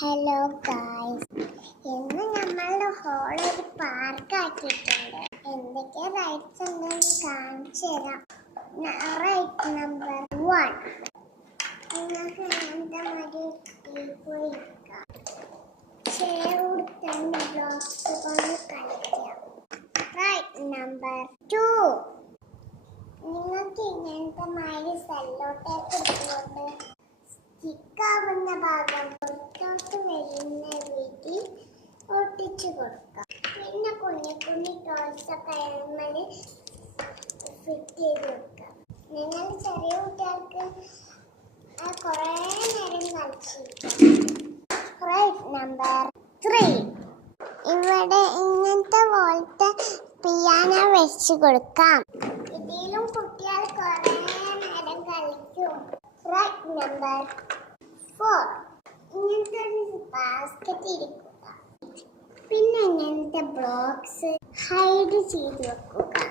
Hello guys, ഇന്ന് നമ്മളുടെ whole ഒരു പാർക്ക് ആക്കിയിട്ടുണ്ട്. എന്തൊക്കെ റൈഡ്സ് ഉണ്ടെന്ന് കാണിച്ചു തരാം. റൈഡ് നമ്പർ 1, നിങ്ങൾക്ക് എന്താ മതി പോയിരിക്കാം. ചെയർ കൊടുത്തന്നെ ബ്ലോക്സ് കൊണ്ട് കളിക്കാം. റൈഡ് നമ്പർ 2, നിങ്ങൾക്ക് ഇങ്ങനത്തെ മാതിരി സെല്ലോ ടേപ്പ് എടുത്തുകൊണ്ട് സ്റ്റിക്കാവുന്ന ഭാഗം പുറത്തോട്ട് വരുന്ന രീതിയിൽ ഒട്ടിച്ചു കൊടുക്കാം. പിന്നെ കുഞ്ഞി കുഞ്ഞി ടോയ്സൊക്കെ അയൽമേൽ ഫിറ്റ് ചെയ്ത് കൊടുക്കാം. നിങ്ങൾ ചെറിയ കുട്ടികൾക്ക് കുറേ നേരം കളിച്ചിരിക്കാം. റൈറ്റ് നമ്പർ 3, ഇവിടെ ഇങ്ങനത്തെ പോലത്തെ പിയാനോ വെച്ച് കൊടുക്കാം. ഇതിലും കുട്ടികൾ കുറേ നേരം കളിക്കും. റൈറ്റ് നമ്പർ 4, ഇങ്ങനത്തെ ഒരു ബാസ്ക്കറ്റ് ഇരിക്കുക. പിന്നെ ഇങ്ങനത്തെ ബ്ലോക്സ് ഹൈഡ് ചെയ്ത് വെക്കുക.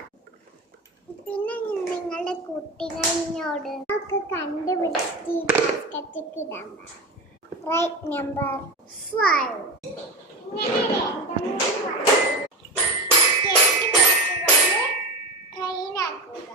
പിന്നെ നിങ്ങളുടെ കുട്ടികളോട് ഒക്കെ കണ്ടുപിടിച്ചിട്ട് ഈ ബാസ്ക്കറ്റിക്ക് ഇടാൻ. റൈറ്റ് നമ്പർ 5, ഇങ്ങനെ ട്രെയിൻ ആക്കുക.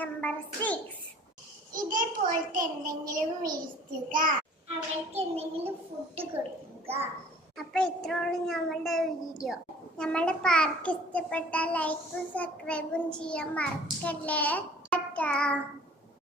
നമ്പർ 6, ഇതേപോലത്തെ എന്തെങ്കിലും വിരിക്കുക. അവർക്ക് എന്തെങ്കിലും ഫുഡ് കൊടുക്കുക. അപ്പൊ ഇത്രയോളം നമ്മളുടെ വീഡിയോ. നമ്മളുടെ പാർക്ക് ഇഷ്ടപ്പെട്ടാൽ ലൈക്കും സബ്സ്ക്രൈബും ചെയ്യാൻ മറക്കല്ലേ. ടാറ്റാ.